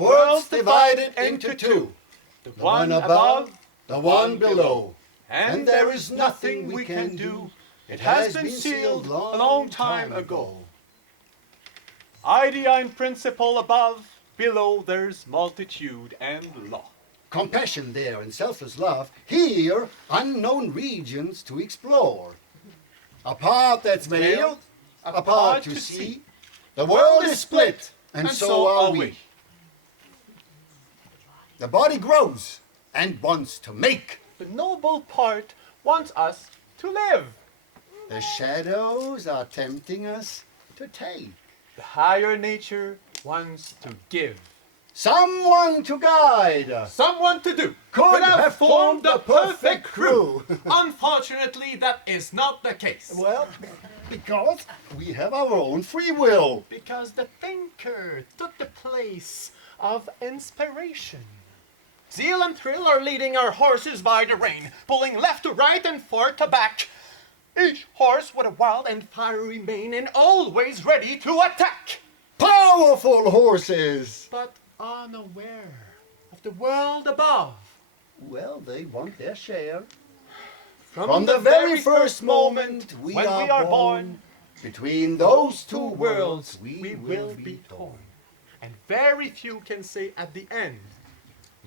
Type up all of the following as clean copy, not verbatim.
world's divided into two. The one above, the one below. And there is nothing we can do. It has been sealed a long time ago. I.D.E.A.L principle above, below there's multitude and law. Compassion there and selfless love, here unknown regions to explore. A path that's veiled, a path to see. The world is split, and so are we. The body grows and wants to make. The noble part wants us to live. The shadows are tempting us to take. The higher nature wants to give. Someone to guide. Someone to do. Could have formed the perfect crew. Unfortunately, that is not the case. Well, because we have our own free will. Because the thinker took the place of inspiration. Zeal and thrill are leading our horses by the rein, pulling left to right and forward to back. Each horse with a wild and fiery mane and always ready to attack. Powerful horses! But unaware of the world above. Well, they want their share. From the very first moment we when we are born, between those two worlds we will be torn. And very few can say at the end,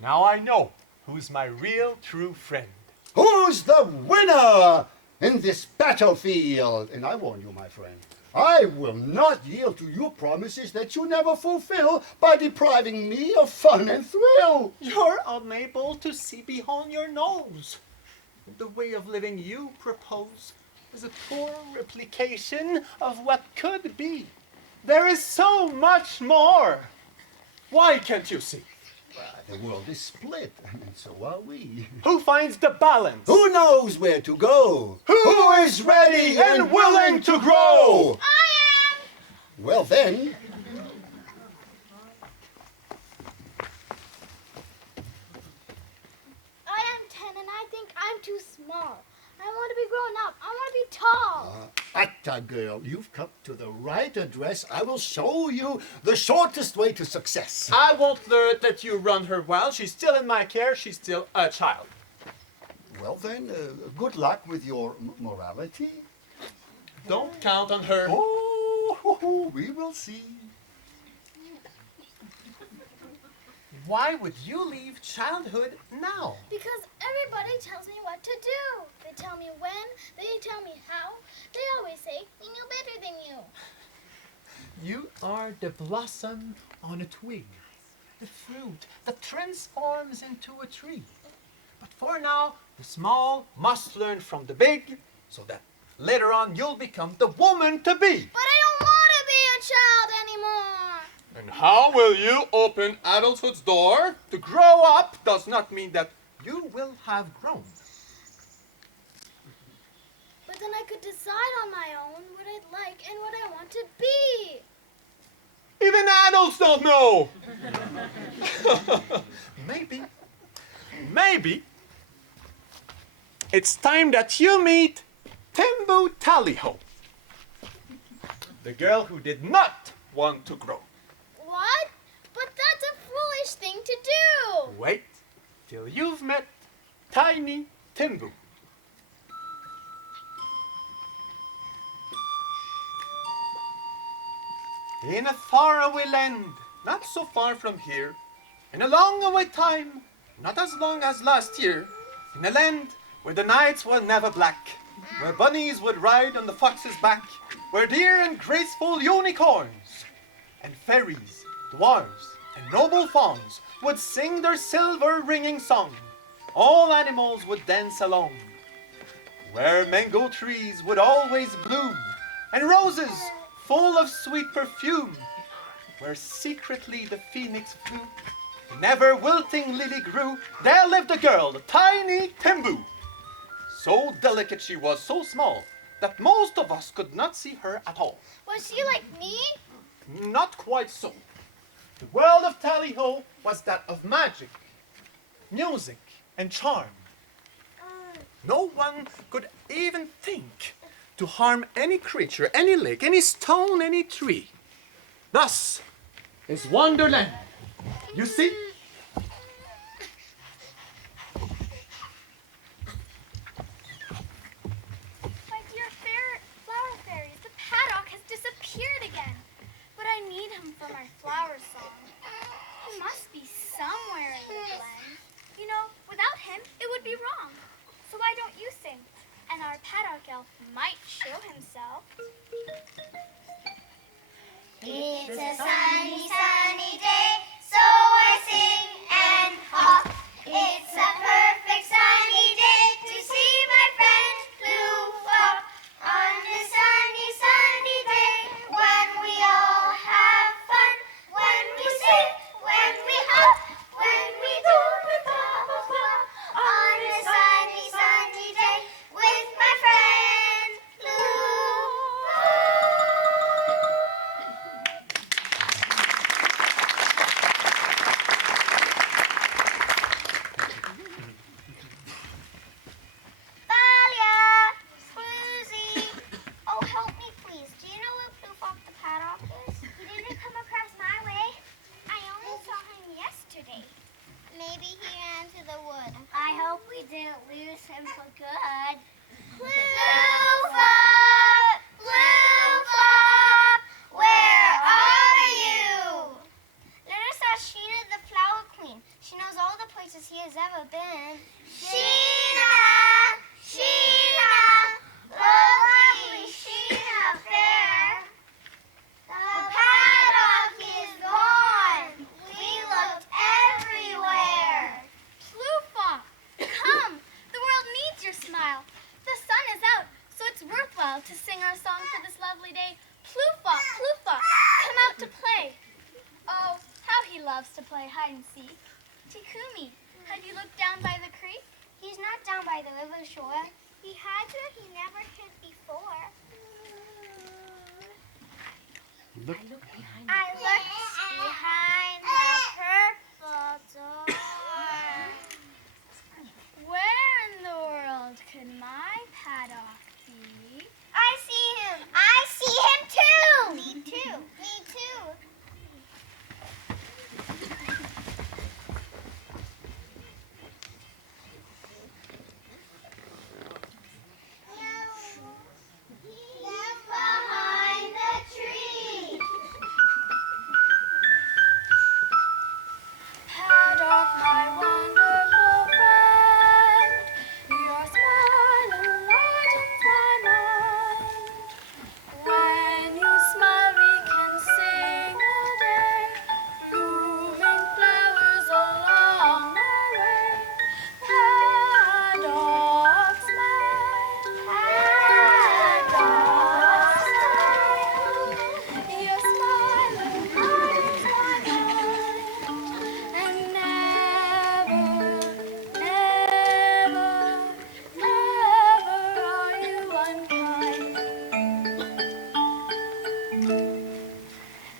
now I know who's my real true friend. Who's the winner in this battlefield? And I warn you, my friend, I will not yield to your promises that you never fulfill by depriving me of fun and thrill. You're unable to see beyond your nose. The way of living you propose is a poor replication of what could be. There is so much more. Why can't you see? The world is split, and so are we. Who finds the balance? Who knows where to go? Who is ready and willing to grow? I am! Well then, I am 10 and I think I'm too small. I want to be grown up. I want to be tall. Atta girl, you've come to the right address. I will show you the shortest way to success. I won't let you run her wild. She's still in my care. She's still a child. Well then, good luck with your morality. Don't count on her. Oh, we will see. Why would you leave childhood now? Because everybody tells me what to do. They tell me when, they tell me how. They always say, we knew better than you. You are the blossom on a twig, the fruit that transforms into a tree. But for now, the small must learn from the big, so that later on you'll become the woman to be. But I don't want to be a child anymore. And how will you open adulthood's door? To grow up does not mean that you will have grown. But then I could decide on my own what I'd like and what I want to be. Even adults don't know. Maybe it's time that you meet Timbu Tallyho, the girl who did not want to grow. What? But that's a foolish thing to do. Wait till you've met Tiny Timbu. In a faraway land, not so far from here, in a long away time, not as long as last year, in a land where the nights were never black, where bunnies would ride on the fox's back, where deer and graceful unicorns, and fairies, dwarves, and noble fawns would sing their silver-ringing song. All animals would dance along, where mango trees would always bloom, and roses full of sweet perfume, where secretly the phoenix flew, the never-wilting lily grew, there lived a girl, Tiny Timbu. So delicate she was, so small, that most of us could not see her at all. Was she like me? Not quite so. The world of Tallyho was that of magic, music, and charm. No one could even think to harm any creature, any lake, any stone, any tree. Thus is Wonderland. You see? My dear flower fairies, the paddock has disappeared again. But I need him for my flower song. He must be somewhere in the glen. You know, without him, it would be wrong. So why don't you sing? And our paddock elf might show himself. It's a sunny, sunny day, so I sing and hop. It's a perfect sunny day to see my friend Blue Flop. On this sunny, sunny day, when we all have fun, when we sing, when we hop, when we do the blah, blah, blah. On this sunny, sunny day, with my friend Blue Flop. Thalia! Floozy! Oh, help me, please. Do you know where Blue Flop the paddock is? He didn't come across my way. I only saw him yesterday. Maybe he ran to the wood. I hope we didn't lose him for good. Blue Flop! Blue Flop! Where are you? Let us ask Sheena the flower queen. She knows all the places he has ever been. Sheena! Sheena! Lovely Sheena fair! The paddock is gone! We looked everywhere! Blue Flop, come! The world needs your smile. The sun is out, so it's worthwhile to sing our song for this lovely day. Blue Flop, come out to play. Oh, how he loves to play hide and seek. Takumi, have you looked down by the creek? He's not down by the river shore. He hides where he never hid before. Look. I looked behind the purple door. Where in the world could my paddock be? I see him. I see him too. Me too. Me too. He's behind the tree. Paddock, my wonderful friend, your smile enlightens my mind. When you smile, we can sing all day, blooming flowers along our way. Paddock, smile, paddock, smile. Your smile enlightens my mind. And never, never, never are you unkind.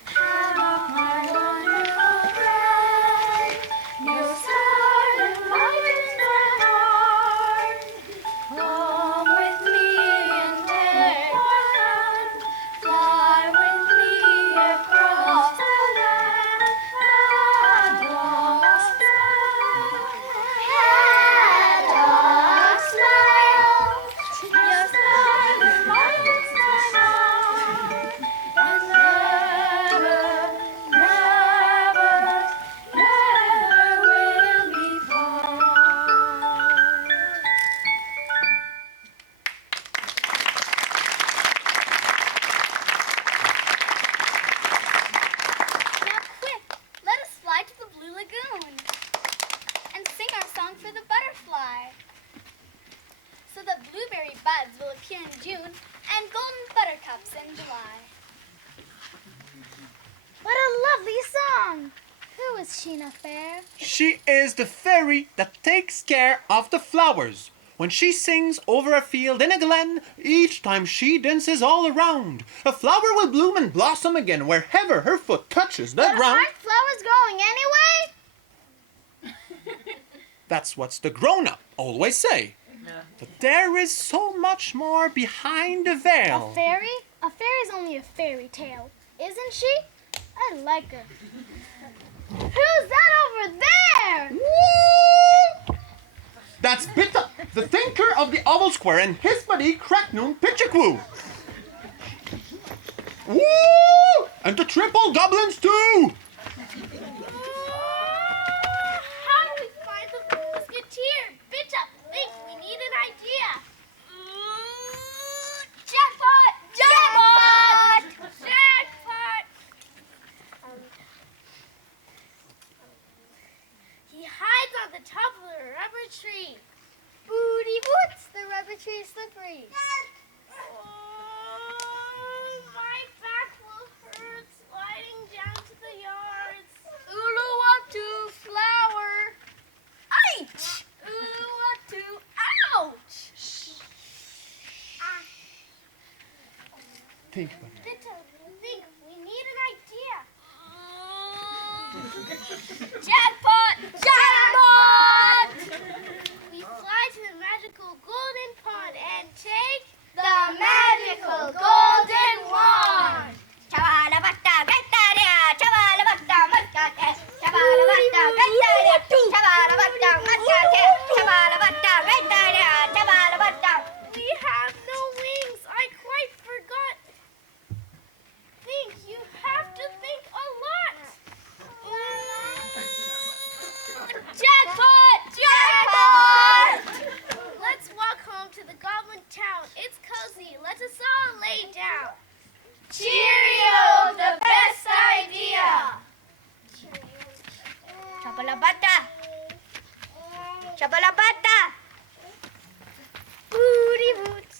Paddock, my wonderful friend, your smile enlightens my heart. Come with me and take my hand, fly with me across the land. Paddock, smile, paddock, smile. Your smile enlightens my heart. And never, never, never will we part. Now quick, let us fly to the Blue Lagoon and sing our song for the butterfly, so that blueberry buds will appear in June and golden buttercups in July. What a lovely song! Who is Sheena Fair? She is the fairy that takes care of the flowers. When she sings over a field in a glen, each time she dances all around, a flower will bloom and blossom again wherever her foot touches the But ground. aren't flowers growing anyway? That's what the grown-up always say. But there is so much more behind the veil. A fairy? A fairy's only a fairy tale, isn't she? I like her. Who's that over there? Woo! That's Bitta, the thinker of the Oval Square, and his buddy Cracknoon Pitchakoo. Woo! And the triple goblins too! How do we find the musketeer? Bitch up, think we need an idea. Jackpot! Jackpot! Jackpot! He hides on the top of the rubber tree. Booty boots, the rubber tree is slippery. Oh, my back will hurt sliding down to the yards. Uluwatu flower. Ouch! Uluwatu, ouch! Think, buddy. Bitta, think, we need an idea. Jackpot! Jackpot! We fly to the magical golden pond and take the magical golden wand. We have no wings. I quite forgot. Think, you have to think a lot. Jackpot! Jackpot! Let's walk home to the Goblin Town. It's cozy. Let us all lay down. Cheerio, the best idea. Chapalapata! Chapalapata! Booty boots.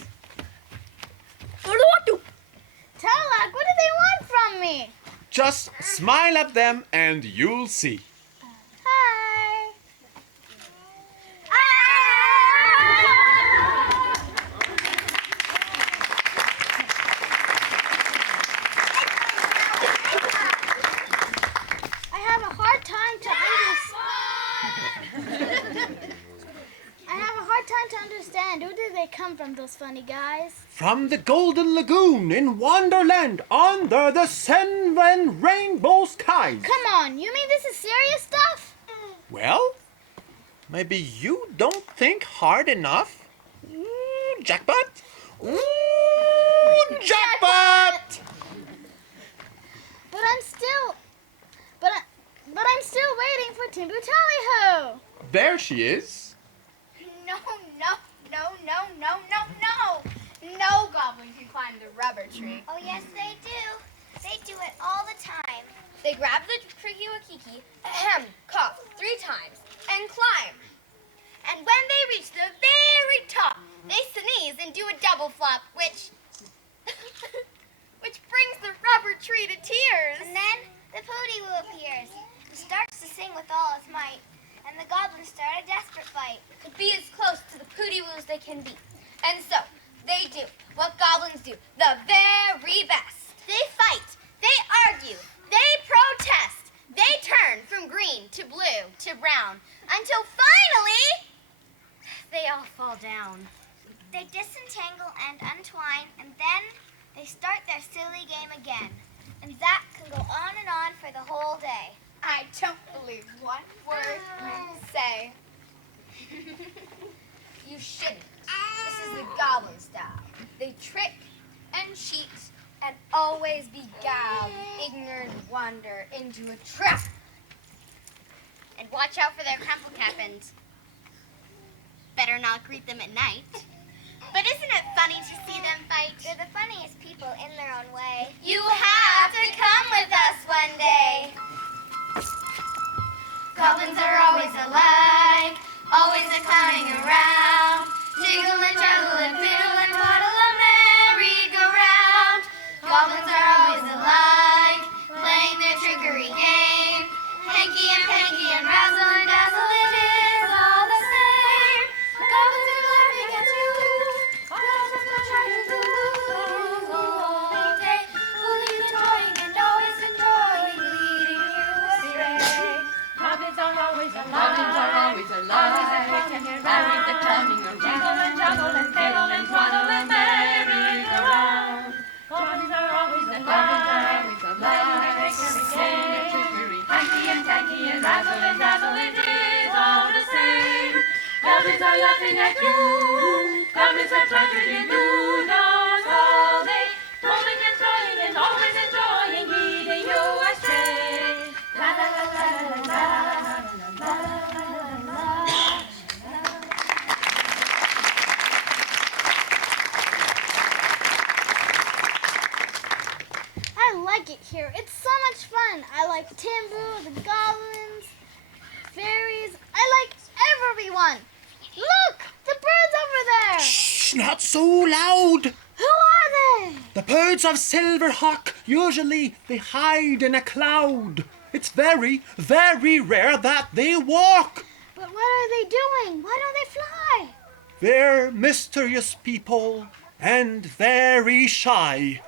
Tarlac, what do they want from me? Just smile at them and you'll see. Hi. I have a hard time to understand. Who did they come from, those funny guys? From the Golden Lagoon in Wonderland, under the seven rainbow skies. Come on, you mean this is serious stuff? Well, maybe you don't think hard enough. Jackpot? Ooh, jackpot! But I'm still waiting for Timbu Tallyho. There she is. No. No goblin can climb the rubber tree. Oh, yes, they do. They do it all the time. They grab the tricky wakiki, cough 3 times, and climb. And when they reach the very top, they sneeze and do a double flop, which brings the rubber tree to tears. And then the Poodywoo appears and starts to sing with all his might. And the goblins start a desperate fight. To be as close to the Poodywoo they can be. And so, they do what goblins do the very best. They fight, they argue, they protest, they turn from green to blue to brown, until finally, they all fall down. They disentangle and untwine, and then they start their silly game again. And that can go on for the whole day. I don't believe one word you say. You shouldn't. This is the goblin style. They trick and cheat and always beguile the ignorant wanderer into a trap. And watch out for their crumple cappins. Better not greet them at night. But isn't it funny to see them fight? They're the funniest people in their own way. You have to come with us one day. Goblins are always alike, always a clowning around. Jiggle and juggle and fiddle and waddle a merry-go-round. Goblins are always alike, playing their trickery game. Hanky and panky and razzle and dazzle, it is all the same. Goblins are laughing at you. Goblins are trying to lose all day. Fooling and toying and always enjoying leading you astray. Goblins are always alive. Always a clowning and jiggle and juggle and fiddle and twine. laughing at you. Goblins are flattering doodles all day, rolling and throwing and always enjoying leading you astray. La la la la la la la la la la. I like it here. It's so much fun. I like Timbu, the goblins, fairies. I like everyone. Look, the birds over there. Shh, not so loud. Who are they? The birds of Silverhawk, usually they hide in a cloud. It's very, very rare that they walk. But what are they doing? Why don't they fly? They're mysterious people and very shy.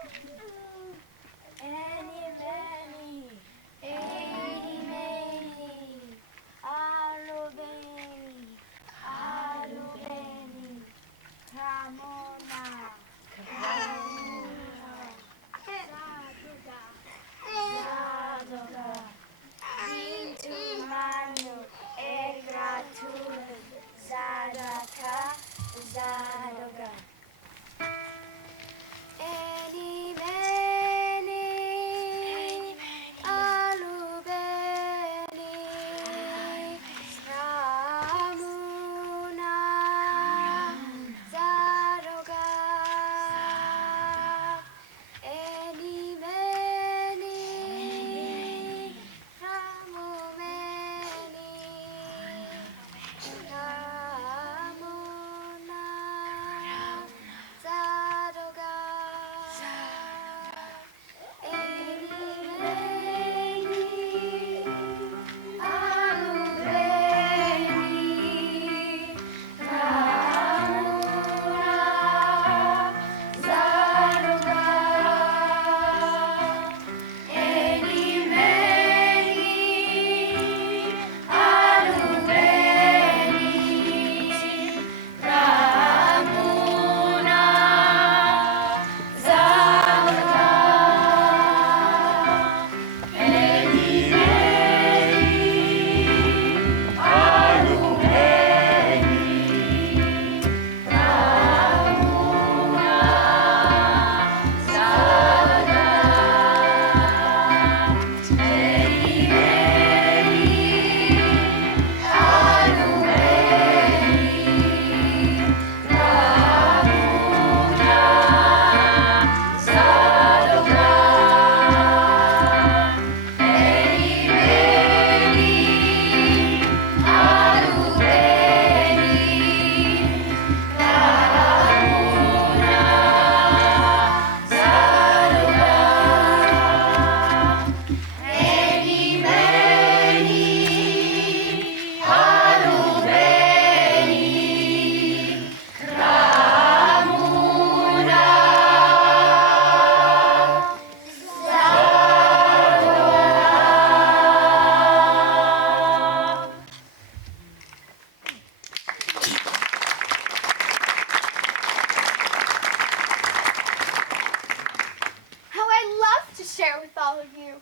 share with all of you.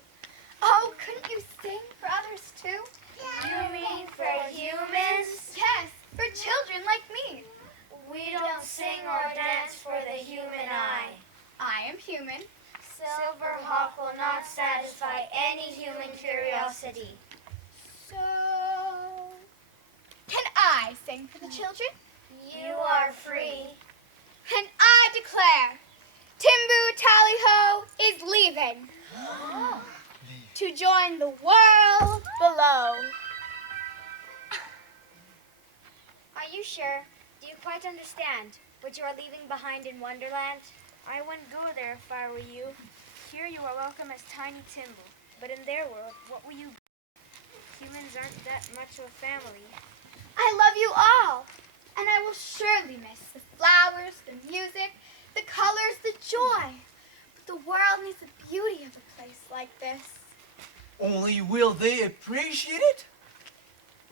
Oh, couldn't you sing for others too? You mean for humans? Yes, for children like me. We don't sing or dance for the human eye. I am human. Silverhawk will not satisfy any human curiosity. So, can I sing for the children? You are free. And I declare, Timbu Tally-Ho is leaving to join the world below. Are you sure? Do you quite understand what you are leaving behind in Wonderland? I wouldn't go there if I were you. Here you are welcome as Tiny Timble, but in their world, what will you be? Humans aren't that much of a family. I love you all, and I will surely miss the flowers, the music, the colors, the joy. But the world needs the beauty of a place like this. Only will they appreciate it?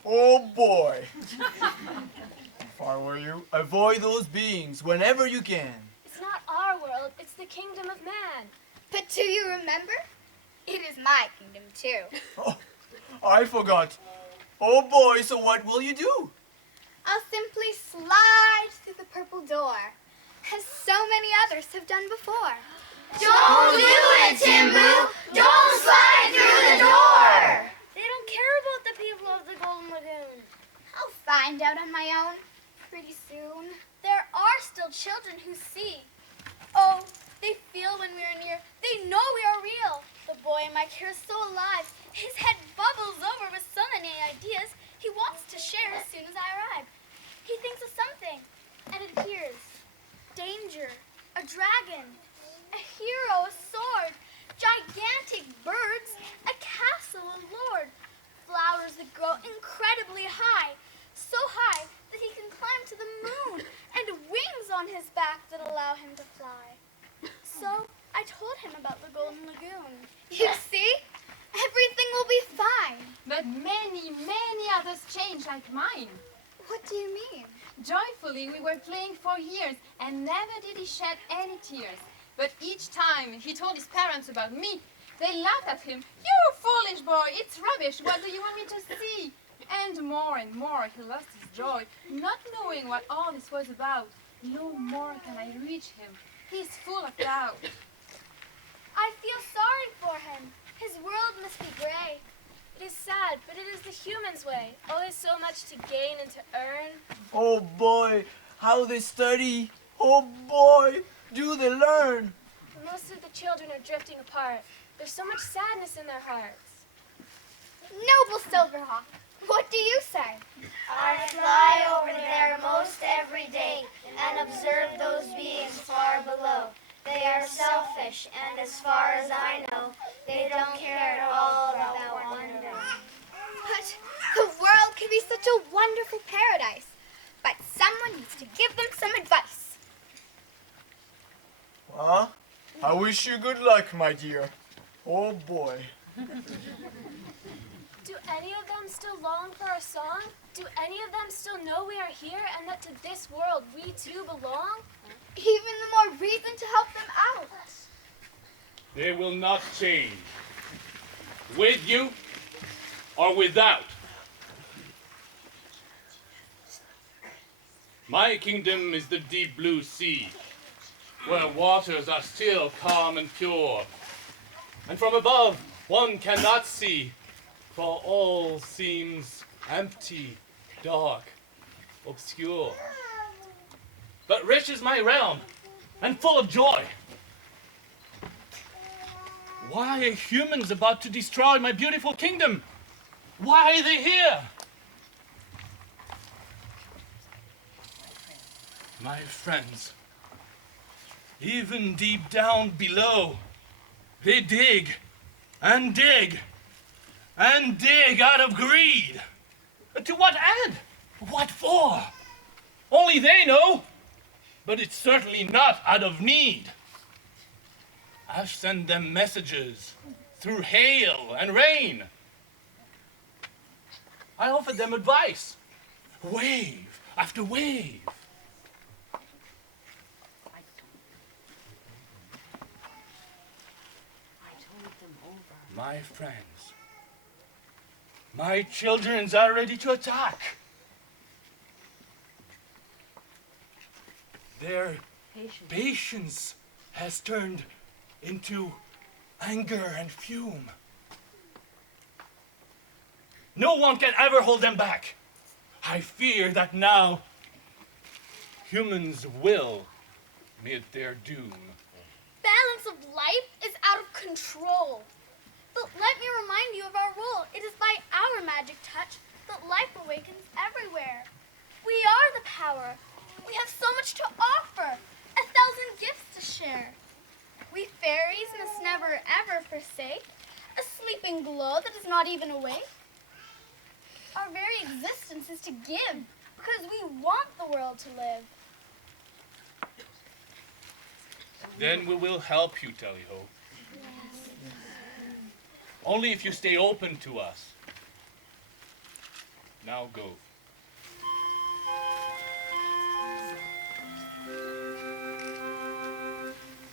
Oh boy. If I were you, avoid those beings whenever you can. It's not our world, it's the kingdom of man. But do you remember? It is my kingdom too. Oh, I forgot. Oh boy, so what will you do? I'll simply slide through the purple door, as so many others have done before. Don't do it, Timbu! Don't slide through the door! They don't care about the people of the Golden Lagoon. I'll find out on my own pretty soon. There are still children who see. Oh, they feel when we are near. They know we are real. The boy in my care is so alive. His head bubbles over with so many ideas he wants to share as soon as I arrive. He thinks of something, and it appears. Danger, a dragon, a hero, a sword, gigantic birds, a castle, a lord, flowers that grow incredibly high, so high that he can climb to the moon, and wings on his back that allow him to fly. So I told him about the Golden Lagoon. You see? Everything will be fine. But many, many others changed like mine. What do you mean? Joyfully we were playing for years, and never did he shed any tears. But each time he told his parents about me, they laughed at him. You foolish boy, it's rubbish, what do you want me to see? And more he lost his joy, not knowing what all this was about. No more can I reach him. He's full of doubt. I feel sorry for him. His world must be gray. It is sad, but it is the human's way. Always so much to gain and to earn. Oh boy, how they study. Oh boy, do they learn. Most of the children are drifting apart. There's so much sadness in their hearts. Noble Silverhawk, what do you say? I fly over there most every day and observe those beings far below. They are selfish, and as far as I know, they don't care at all about wonder. But the world could be such a wonderful paradise. But someone needs to give them some advice. Huh? I wish you good luck, my dear. Oh boy. Do any of them still long for our song? Do any of them still know we are here and that to this world we too belong? Even the more reason to help them out. They will not change. With you or without. My kingdom is the deep blue sea, where waters are still calm and pure. And from above one cannot see, for all seems empty, dark, obscure. But rich is my realm, and full of joy. Why are humans about to destroy my beautiful kingdom? Why are they here? My friends, even deep down below, they dig and dig and dig out of greed. To what end? What for? Only they know. But it's certainly not out of need. I send them messages through hail and rain. I offer them advice, wave after wave. My friends, my children are ready to attack. Their patience has turned into anger and fume. No one can ever hold them back. I fear that now humans will meet their doom. Balance of life is out of control. But let me remind you of our role. It is by our magic touch that life awakens everywhere. We are the power. We have so much to offer, 1,000 gifts to share. We fairies must never ever forsake a sleeping glow that is not even awake. Our very existence is to give because we want the world to live. Then we will help you, Tally-Ho. Only if you stay open to us. Now go.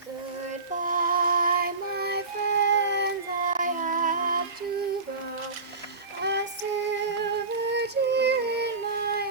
Goodbye, my friends, I have to go. A silver tear in my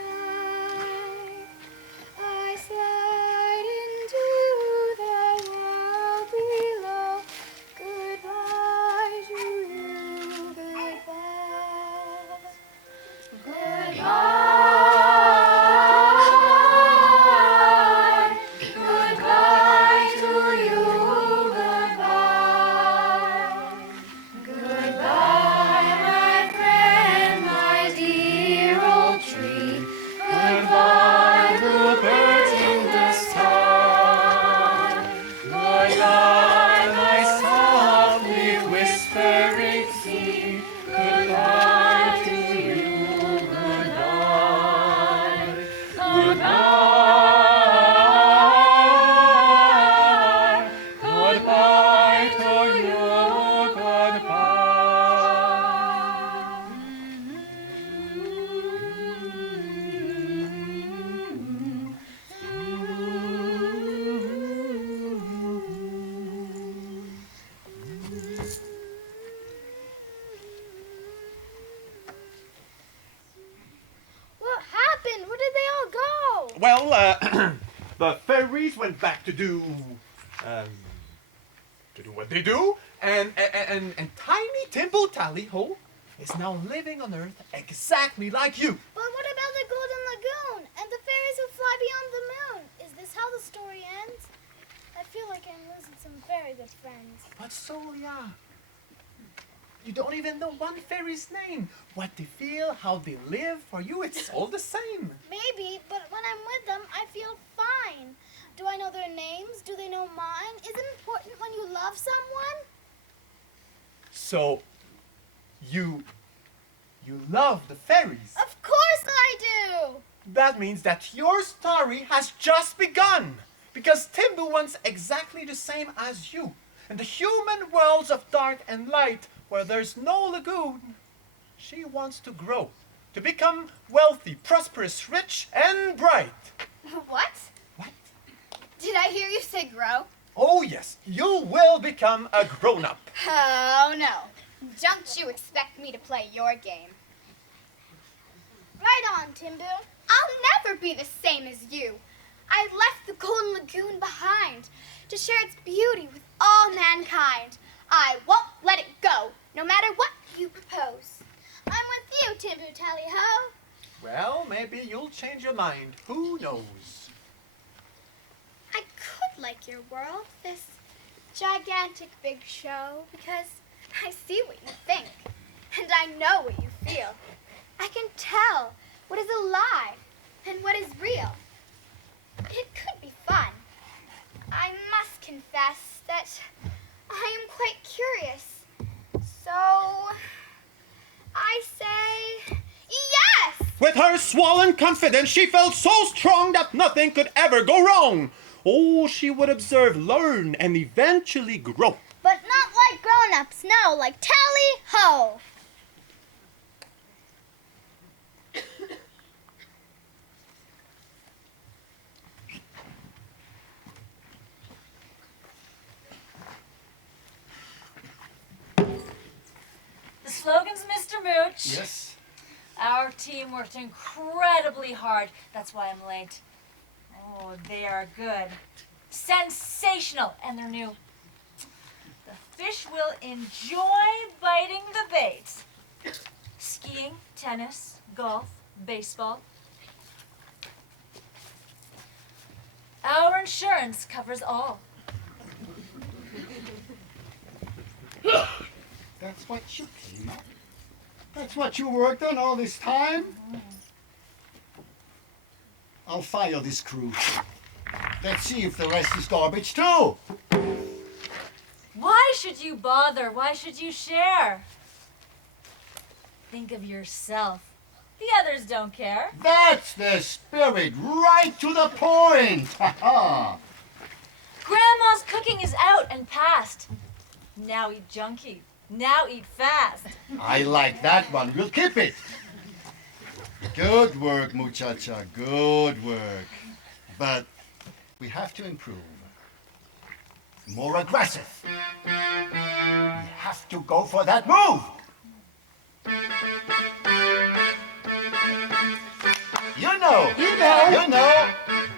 The fairies went back to do what they do, and Tiny Timble Tally-Ho is now living on Earth exactly like you. But what about the Golden Lagoon and the fairies who fly beyond the moon? Is this how the story ends? I feel like I'm losing some very good friends. But Solia, you don't even know one fairy's name. What they feel, how they live, for you it's all the same. Maybe, but when I'm with them, I feel fine. Do I know their names? Do they know mine? Is it important when you love someone? So, you love the fairies. Of course I do! That means that your story has just begun. Because Timbu wants exactly the same as you. In the human worlds of dark and light, where there's no lagoon, she wants to grow. To become wealthy, prosperous, rich, and bright. What? What? Did I hear you say grow? Oh yes, you will become a grown-up. Oh no. Don't you expect me to play your game? Right on, Timbu. I'll never be the same as you. I left the Golden Lagoon behind to share its beauty with all mankind. I won't let it go, no matter what you propose. I'm with you, Timbu Tally-Ho. Well, maybe you'll change your mind. Who knows? I could like your world, this gigantic big show, because I see what you think, and I know what you feel. I can tell what is a lie and what is real. It could be fun. I must confess that I am quite curious. So, I say yes! With her swollen confidence, she felt so strong that nothing could ever go wrong. Oh, she would observe, learn, and eventually grow. But not like grown-ups, no, like Tally-Ho. The slogan's Mr. Mooch. Yes? Our team worked incredibly hard. That's why I'm late. Oh, they are good. Sensational. And they're new. The fish will enjoy biting the bait. Skiing, tennis, golf, baseball. Our insurance covers all. That's what you came up. That's what you worked on all this time? I'll fire this crew. Let's see if the rest is garbage too. Why should you bother? Why should you share? Think of yourself. The others don't care. That's the spirit, right to the point. Ha ha. Grandma's cooking is out and past. Now eat junky. Now eat fast. I like that one. We'll keep it. Good work, muchacha. Good work. But we have to improve. More aggressive. We have to go for that move. You know,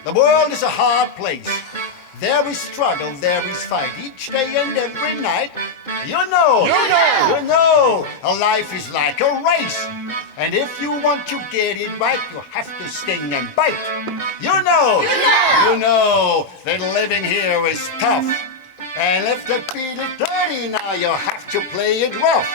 the world is a hard place. There is struggle, there is fight, each day and every night. You know, a life is like a race. And if you want to get it right, you have to sting and bite. You know that living here is tough. And if the beat is dirty now, you have to play it rough.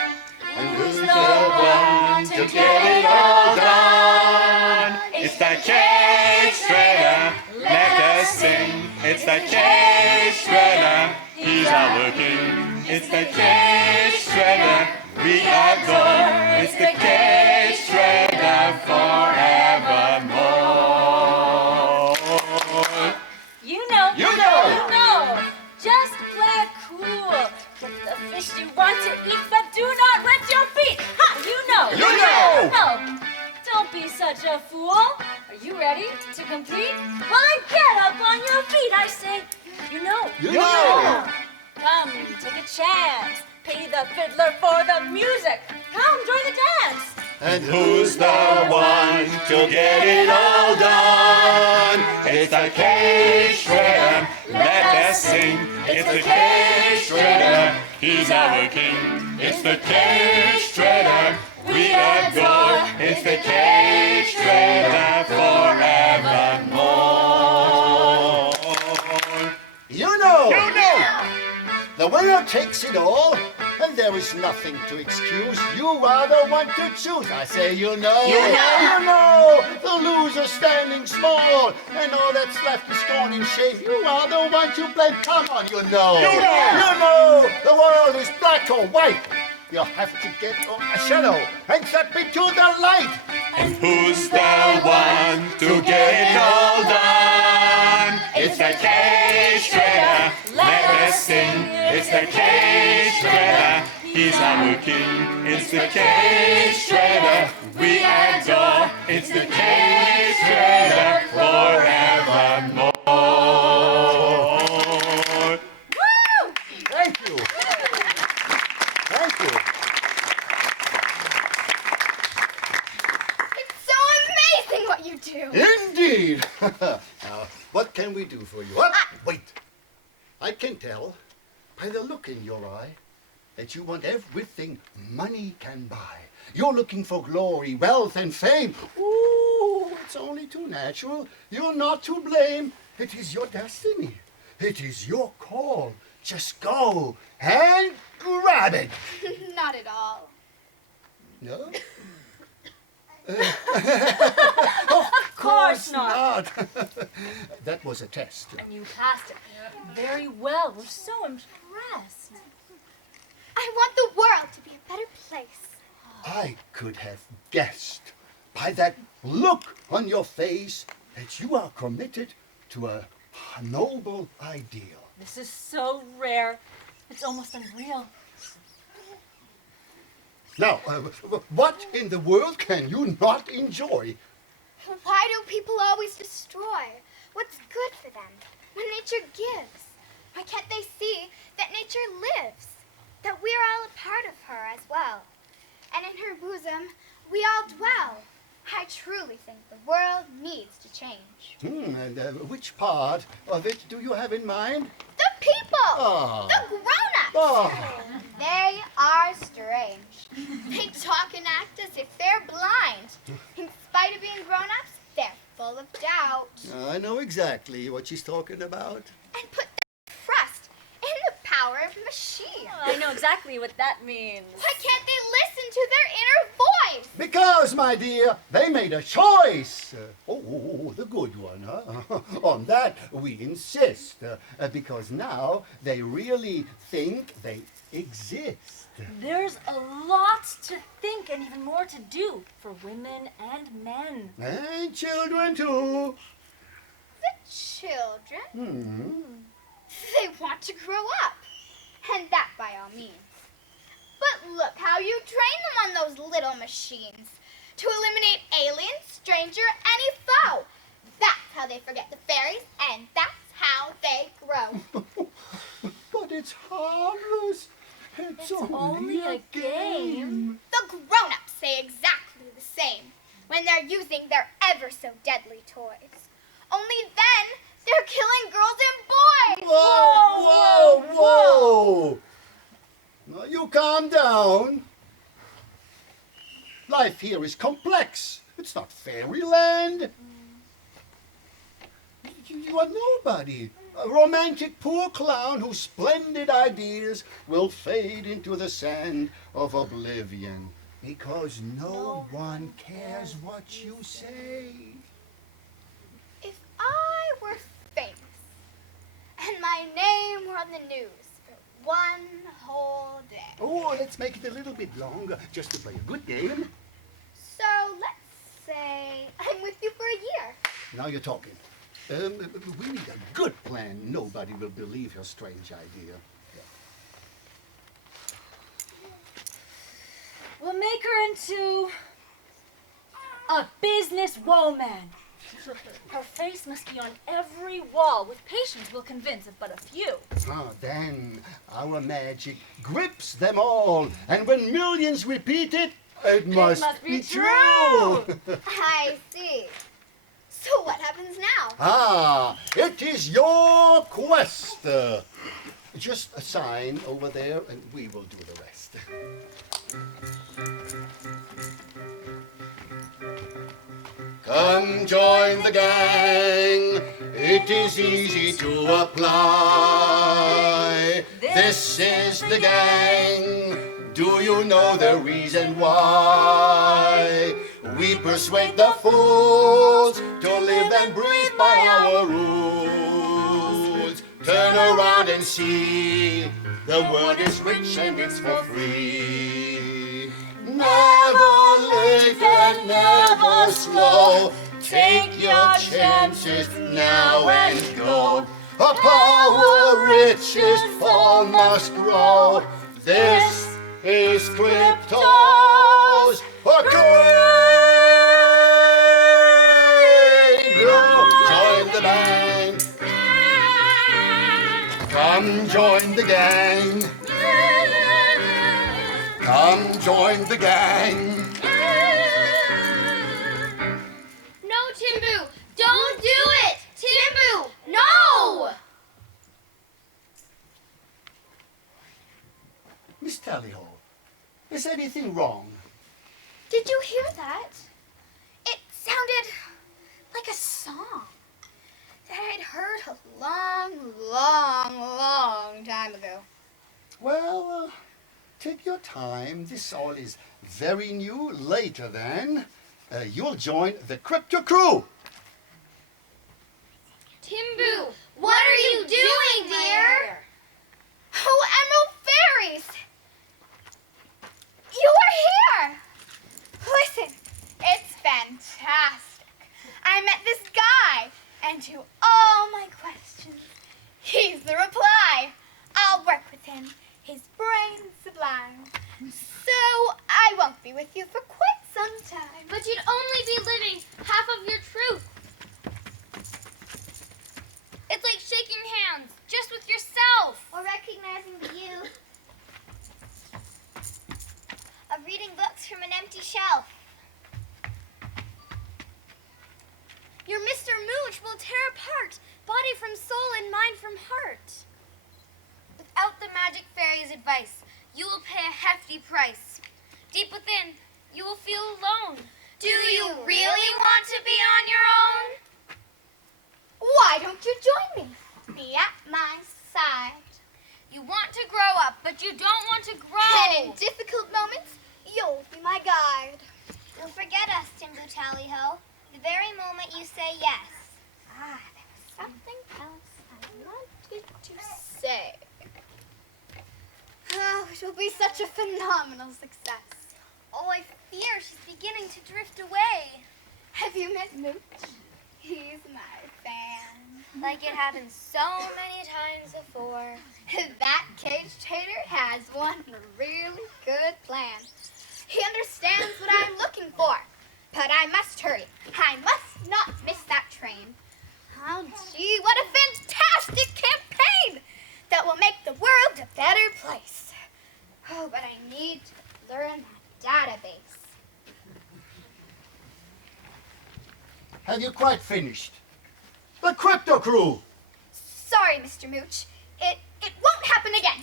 And who's the one to get it all done? It's the cage shredder, let us sing. It's the cage shredder, he's our king. It's the cage shredder, we adore. It's the cage shredder forevermore. You know. Just play it cool. Get the fish you want to eat, but do not wet your feet. Ha! You know. Don't be such a fool. Are you ready to compete? Well, then get up on your feet. I say, you know. Come, take a chance. Pay the fiddler for the music. Come, join the dance. And who's the one to get it all done? It's the cake shredder, let us sing. It's the cake shredder, he's our king. It's the cake shredder, we adore. It's the cake shredder forevermore. You know! The winner takes it all, and there is nothing to excuse. You are the one to choose. I say you know. You know. The loser standing small, and all that's left is scorn and shame. You are the one to blame. Come on, you know. You know. The world is black or white. You have to get a shadow and step into the light. And who's the one to get it all done? It's the cake shredder, let us sing. It's the cake shredder, he's our king. It's the cake shredder, we adore. It's the cake shredder forevermore. Woo! Thank you. Thank you. It's so amazing what you do. Indeed. Now, what can we do for you? Wait. I can tell by the look in your eye that you want everything money can buy. You're looking for glory, wealth, and fame. Ooh, it's only too natural. You're not to blame. It is your destiny. It is your call. Just go and grab it. Not at all. No? Of course not. That was a test. And you passed it very well. We're so impressed. I want the world to be a better place. I could have guessed by that look on your face that you are committed to a noble ideal. This is so rare. It's almost unreal. Now, what in the world can you not enjoy? Why do people always destroy what's good for them when nature gives? Why can't they see that nature lives? That we're all a part of her as well. And in her bosom, we all dwell. I truly think the world needs to change. And which part of it do you have in mind? The people! Ah. The grown-ups! Ah. They are strange. They talk and act as if they're blind. In spite of being grown-ups, they're full of doubt. I know exactly what she's talking about. And put their trust in the power of machines. I know exactly what that means. Why can't they listen to their inner voice? Because, my dear, they made a choice. The good one, huh? On that we insist. Because now they really think they exist. There's a lot to think and even more to do for women and men. And children, too. The children? They want to grow up. And that by all means. But look how you train them on those little machines. To eliminate alien, stranger, any foe. That's how they forget the fairies, and that's how they grow. But it's harmless. It's only a game. The grown-ups say exactly the same when they're using their ever-so-deadly toys. Only then, they're killing girls and boys! Whoa! Now you calm down. Life here is complex. It's not fairyland. You are nobody. A romantic poor clown whose splendid ideas will fade into the sand of oblivion. Because no one cares what you say. If I were famous, and my name were on the news for one whole day. Oh, let's make it a little bit longer, just to play a good game. So let's say I'm with you for a year. Now you're talking. We need a good plan. Nobody will believe your strange idea. We'll make her into a businesswoman. Her face must be on every wall. With patience, we'll convince of but a few. Then our magic grips them all. And when millions repeat it, It must be true. I see. So what happens now? Ah, it is your quest. Just a sign over there and we will do the rest. Come join the gang. It is easy to apply. This is the gang. Do you know the reason why? We persuade the fools to live and breathe by our rules. Turn around and see, the world is rich and it's for free. Never late and never slow. Take your chances now and go. A power riches all must grow. This is Crypto's a great grow. Join the band. Come join the gang. Come join the gang. No, Timbu! Don't do it! Timbu! No! Miss Tally-Ho, is anything wrong? Did you hear that? It sounded like a song that I'd heard a long time ago. Well, take your time. This all is very new. Later then, you'll join the Crypto Crew. Timbu, what are you doing, dear? Oh, Emerald Fairies! You are here! Listen, it's fantastic. I met this guy, and to all my questions, he's the reply. I'll work with him. His brain's sublime. So I won't be with you for quite some time. But you'd only be living half of your truth. It's like shaking hands, just with yourself. Or recognizing the you. Of reading books from an empty shelf. Your Mr. Mooch will tear apart, body from soul and mind from heart. Without the magic fairy's advice, you will pay a hefty price. Deep within, you will feel alone. Do you really want to be on your own? Why don't you join me? Be at my side. You want to grow up, but you don't want to grow. And in difficult moments, you'll be my guide. Don't forget us, Timbu Tally-Ho. The very moment you say yes. Ah, there was something else I wanted to say. Oh, it will be such a phenomenal success. Oh, I fear she's beginning to drift away. Have you met Mooch? He's my fan. Like it happened so many times before. That caged hater has one really good plan. He understands what I'm looking for. But I must hurry. I must not miss that train. Oh, gee, what a fantastic campaign that will make the world a better place. Oh, but I need to learn that database. Have you quite finished? The Crypto Crew! Sorry, Mr. Mooch. It won't happen again.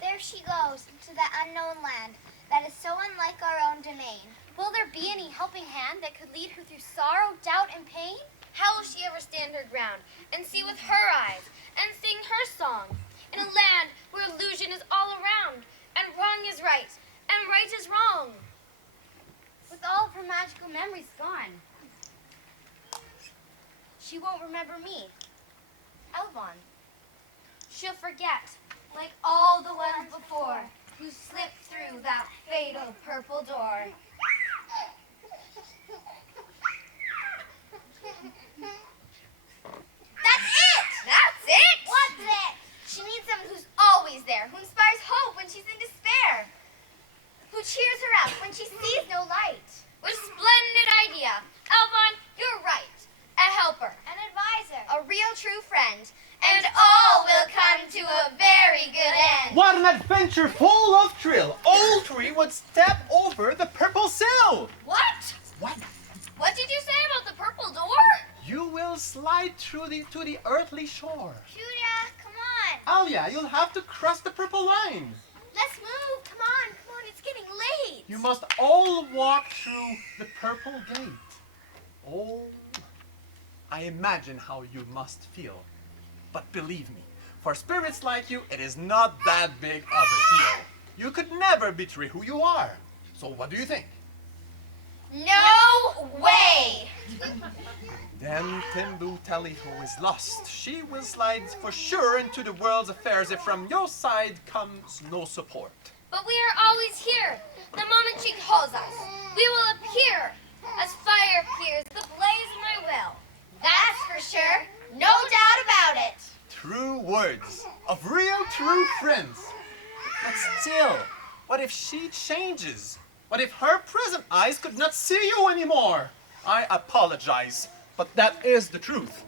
There she goes, into that unknown land that is so unlike our own domain. Will there be any helping hand that could lead her through sorrow, doubt, and pain? How will she ever stand her ground and see with her eyes and sing her song in a land where illusion is all around and wrong is right and right is wrong? With all of her magical memories gone, she won't remember me, Elvon. She'll forget, like all the ones before, who slipped through that fatal purple door. That's it! That's it! What's it? She needs someone who's always there, who inspires hope when she's in despair, who cheers her up when she sees no light. What a splendid idea! Elvon, you're right. A helper, An advisor. a real true friend, and all will come to a very good end. What an adventure full of thrill. All three would step over the purple sill. What? What? What did you say about the purple door? You will slide through to the earthly shore. Julia, come on. Alia, you'll have to cross the purple line. Let's move. Come on, it's getting late. You must all walk through the purple gate. Oh, I imagine how you must feel. But believe me, for spirits like you, it is not that big of a deal. You could never betray who you are. So what do you think? No way! Then Timbu Tally-Ho is lost. She will slide for sure into the world's affairs if from your side comes no support. But we are always here. The moment she calls us, we will appear. As fire appears, the blaze of my will. That's for sure. No doubt about it. True words of real true friends. But still, what if she changes? What if her present eyes could not see you anymore? I apologize, but that is the truth.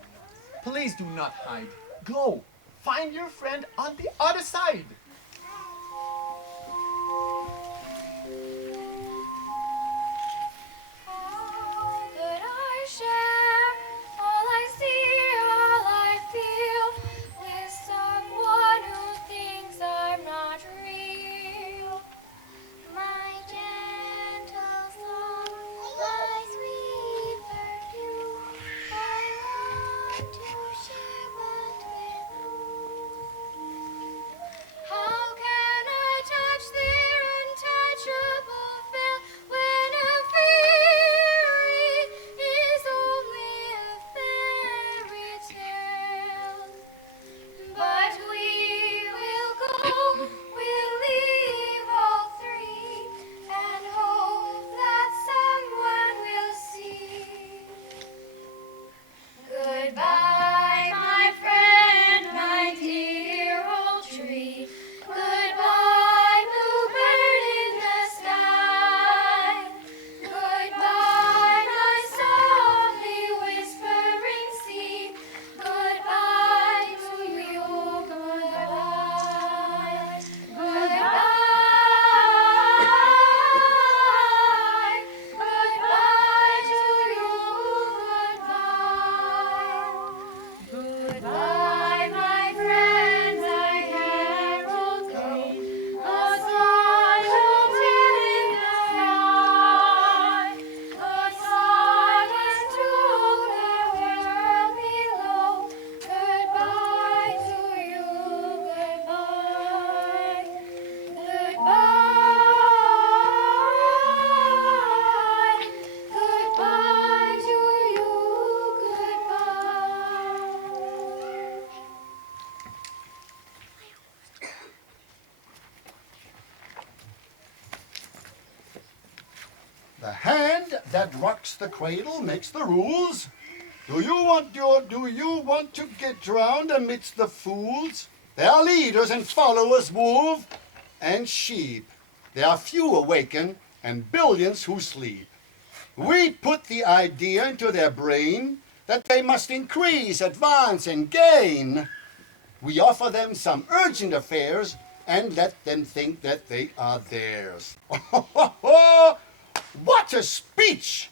Please do not hide. Go, find your friend on the other side. Could I share all I see, all I feel with someone who thinks I'm not real? My gentle song, my sweet perfume, I want to share but with whom? How can I touch their untouchable veil when a fairy is only a fairy tale? But we will go, we'll leave all three, and hope that someone will see. Goodbye, my friend, my dear old tree. Goodbye, bluebird in the sky. Goodbye, my softly whispering sea. Goodbye to you. Goodbye. Goodbye. Goodbye to you. Goodbye. Goodbye, my friends, I herald go, a song to tell in the sky, a song into the world below. Goodbye to you, goodbye, goodbye, goodbye to you, goodbye. The hand that rocks the cradle makes the rules. Do you want to get drowned amidst the fools? Their leaders and followers move, and sheep. There are few awaken, and billions who sleep. We put the idea into their brain that they must increase, advance, and gain. We offer them some urgent affairs and let them think that they are theirs. What a speech!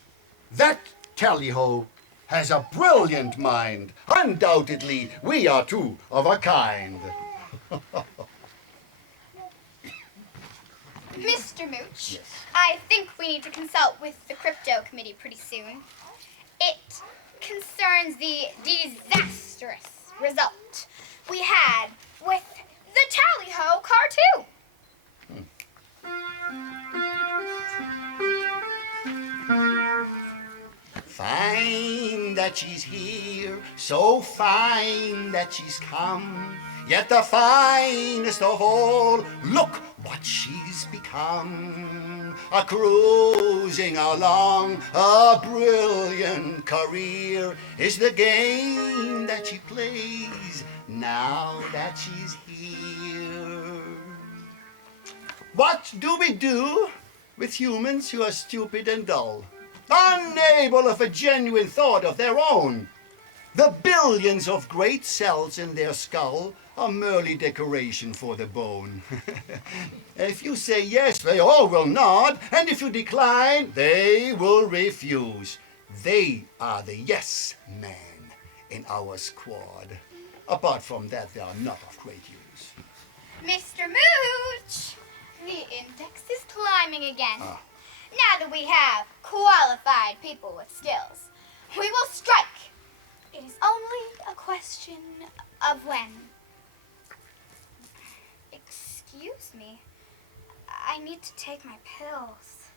That Tally-Ho has a brilliant mind. Undoubtedly, we are two of a kind. Mr. Mooch, I think we need to consult with the crypto committee pretty soon. It concerns the disastrous result we had with the Tally-Ho cartoon. Fine that she's here, so fine that she's come. Yet the finest of all, look what she's become. A cruising along, a brilliant career is the game that she plays now that she's here. What do we do with humans who are stupid and dull, unable of a genuine thought of their own? The billions of great cells in their skull are merely decoration for the bone. If you say yes, they all will nod, and if you decline, they will refuse. They are the yes man in our squad. Apart from that, they are not of great use. Mr. Mooch, the index is climbing again. Now that we have qualified people with skills, we will strike. It is only a question of when. Excuse me. I need to take my pills.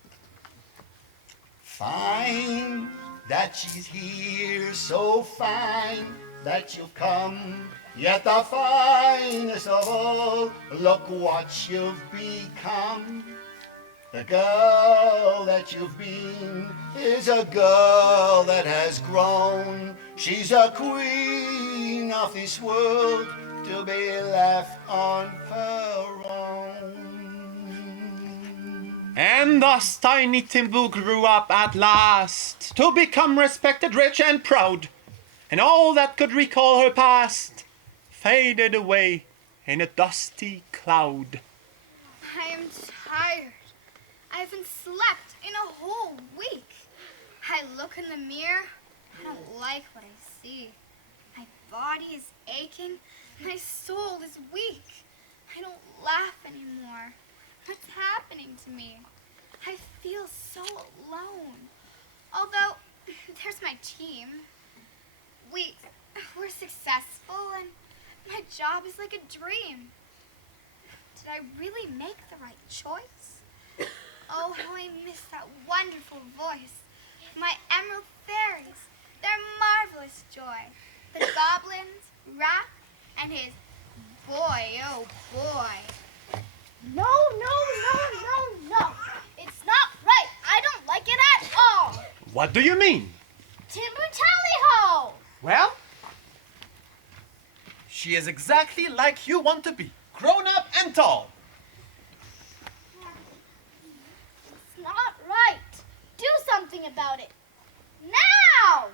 Fine that she's here, so fine that you've come. Yet the finest of all, look what you've become. The girl that you've been is a girl that has grown. She's a queen of this world to be left on her own. And thus Tiny Timbu grew up at last to become respected, rich, and proud. And all that could recall her past faded away in a dusty cloud. I am tired. I haven't slept in a whole week. I look in the mirror. I don't like what I see. My body is aching. My soul is weak. I don't laugh anymore. What's happening to me? I feel so alone. Although, there's my team. We're successful and my job is like a dream. Did I really make the right choice? Oh, how I miss that wonderful voice. My emerald fairies, their marvelous joy. The goblins, Rap, and his boy, oh boy. No. It's not right. I don't like it at all. What do you mean? Timber Tally-ho! Well, she is exactly like you want to be, grown up and tall. It's not right. Do something about it. Now!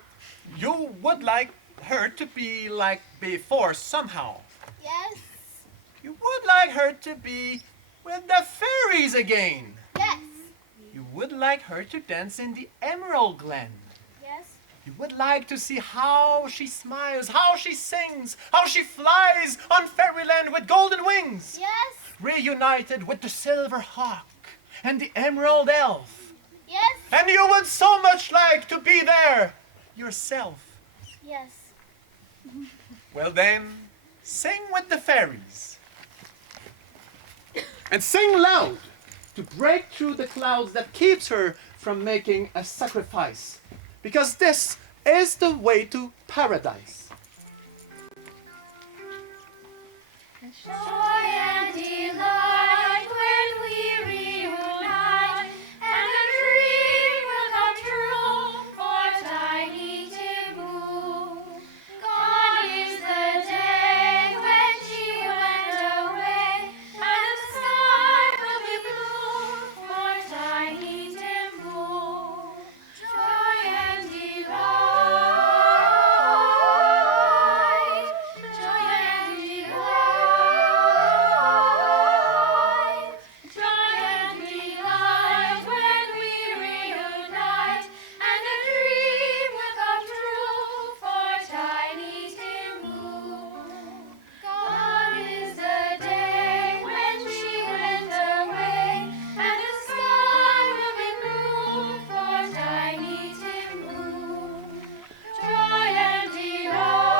You would like her to be like before somehow. Yes. You would like her to be with the fairies again. Yes. You would like her to dance in the Emerald Glen. Yes. You would like to see how she smiles, how she sings, how she flies on fairyland with golden wings. Yes. Reunited with the Silver Hawk and the Emerald Elf. Yes. And you would so much like to be there yourself. Yes. Well then, sing with the fairies. And sing loud to break through the clouds that keeps her from making a sacrifice. Because this is the way to paradise. Joy and delight when we reunite, and a dream will come true for Tiny Timbu. Gone is the day when she went away, and the sky will be blue for Tiny Timbu. Joy and delight, joy and delight. Joy and delight when we reunite, and a dream will come true for Tiny Timbu. Gone is the day when she went away, and the sky will be blue for Tiny Timbu. Joy and delight,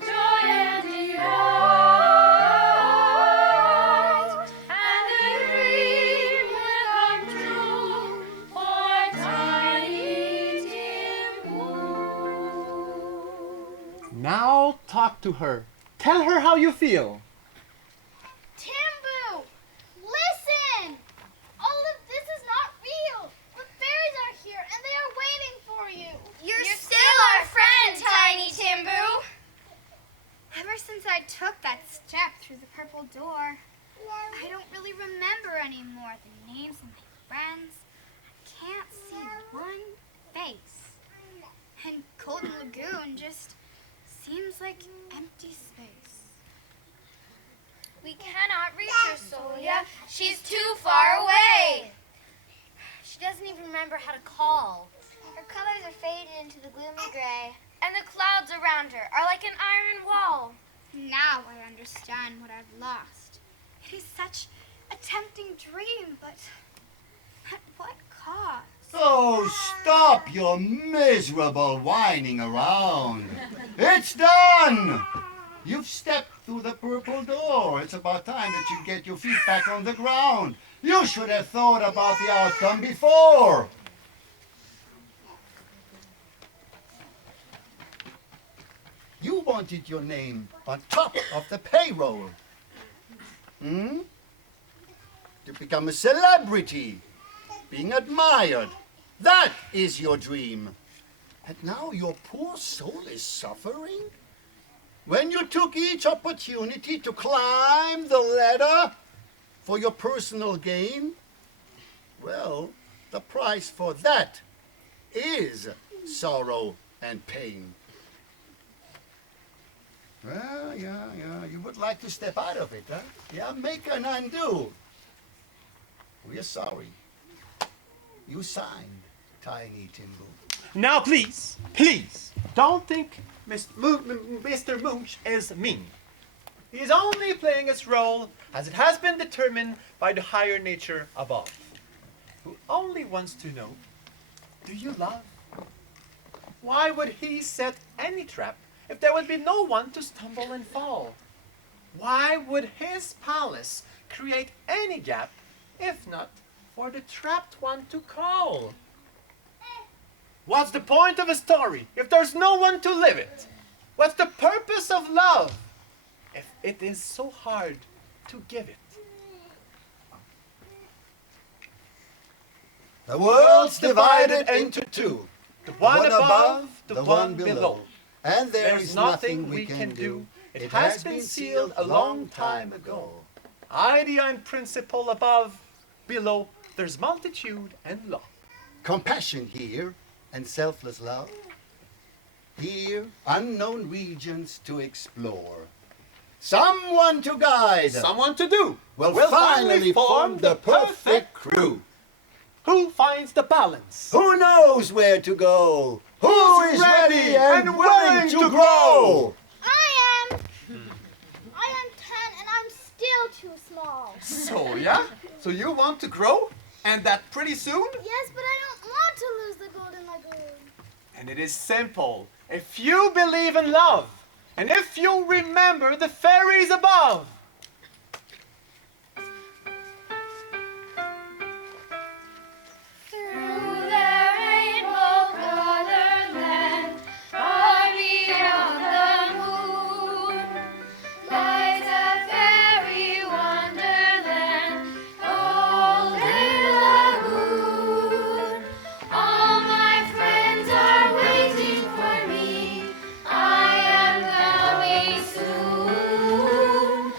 joy and delight, and a dream will come true for Tiny Timbu. Now talk to her. Tell her how you feel. Timbu! Listen! All of this is not real. The fairies are here and they are waiting for you. You're still our friend, Tiny Timbu. Ever since I took that step through the purple door, I don't really remember anymore the names of my friends. I can't see one face. And Golden Lagoon just seems like empty space. We cannot reach her, Solia. She's too far away. She doesn't even remember how to call. Her colors are faded into the gloomy gray. And the clouds around her are like an iron wall. Now I understand what I've lost. It is such a tempting dream, but at what cost? Oh, stop your miserable whining around. It's done. You've stepped through the purple door. It's about time that you get your feet back on the ground. You should have thought about the outcome before. You wanted your name on top of the payroll. Hmm? To become a celebrity, being admired. That is your dream. And now your poor soul is suffering? When you took each opportunity to climb the ladder for your personal gain, well, the price for that is sorrow and pain. Well, yeah, you would like to step out of it, huh? Yeah, make an undo. We're sorry. You signed, Tiny Timble. Now, please, don't think Mr. Mooch is mean. He is only playing his role as it has been determined by the higher nature above, who only wants to know, do you love? Why would he set any trap if there would be no one to stumble and fall? Why would his palace create any gap if not for the trapped one to call? What's the point of a story if there's no one to live it? What's the purpose of love if it is so hard to give it? The world's divided into two. The one above, the one below. And There's nothing we can do. It has been sealed a long time ago. Idea and principle above, below, there's multitude and law. Compassion here and selfless love. Here, unknown regions to explore. Someone to guide. Someone to do. Will We'll finally form the perfect crew. Who finds the balance? Who knows where to go? Who is ready and willing to grow? I am 10 and I'm still too small. So, yeah? So you want to grow? And that pretty soon? Yes, but I don't want to lose the golden lagoon. And it is simple. If you believe in love, and if you remember the fairies above, Through the rainbow-colored land, far beyond the moon, lies a fairy wonderland, Golden Lagoon. All my friends are waiting for me. I am coming soon.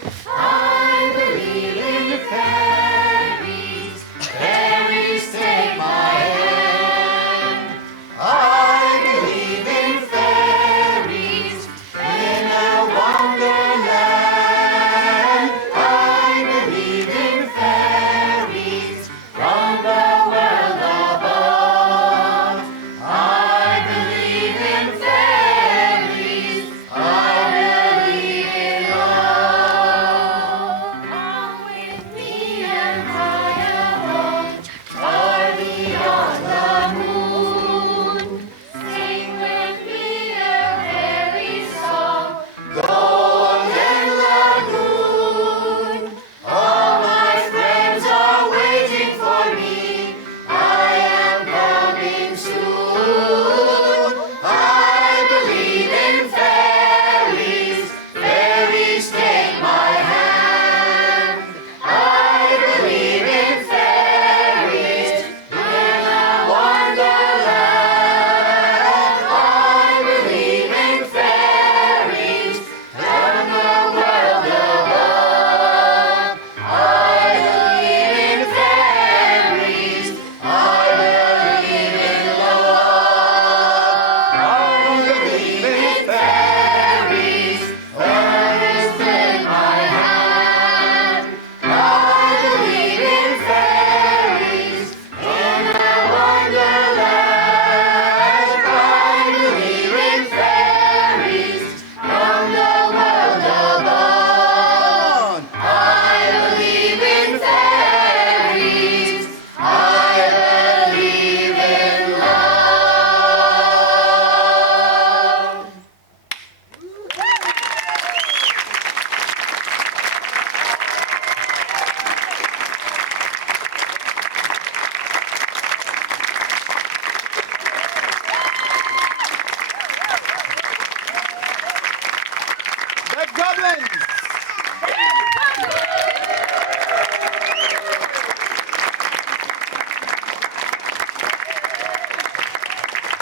hands!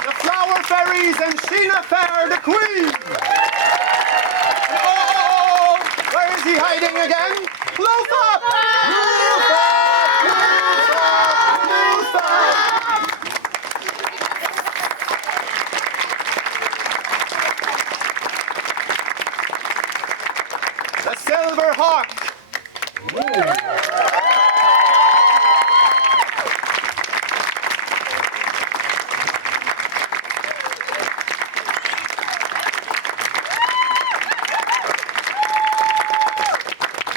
The flower fairies and Sheena Fair, the queen! Oh! Where is he hiding again? Ploof up! Ploof up! The silver hawk!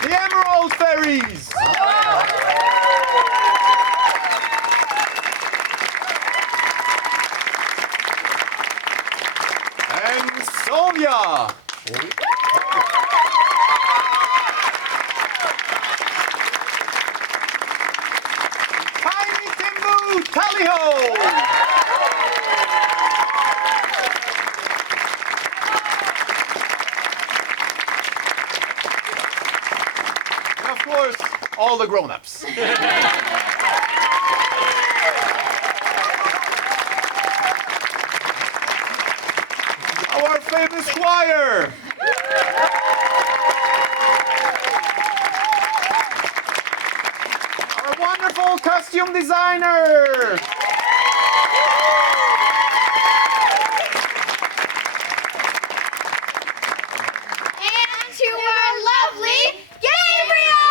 The emerald fairies! And Sonia! Tiny Timbu Tally-ho! And of course, all the grown-ups. Our famous choir! Our wonderful costume designer! And to our lovely Gabriel!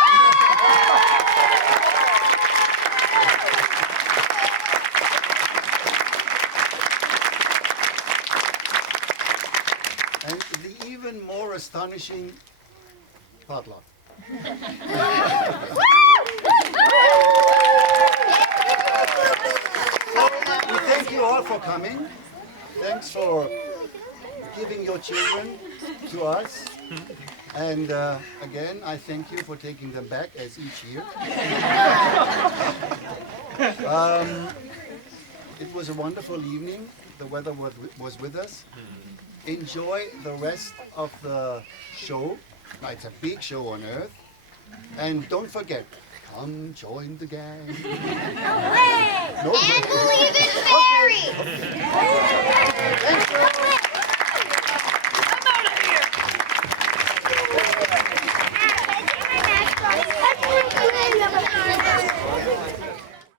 And the even more astonishing potluck. We thank you all for coming. Thanks for giving your children to us. And again, I thank you for taking them back as each year. It was a wonderful evening. The weather was with us. Enjoy the rest of the show. Now, it's a big show on Earth. And don't forget, come join the gang. And believe in fairies! Thank you.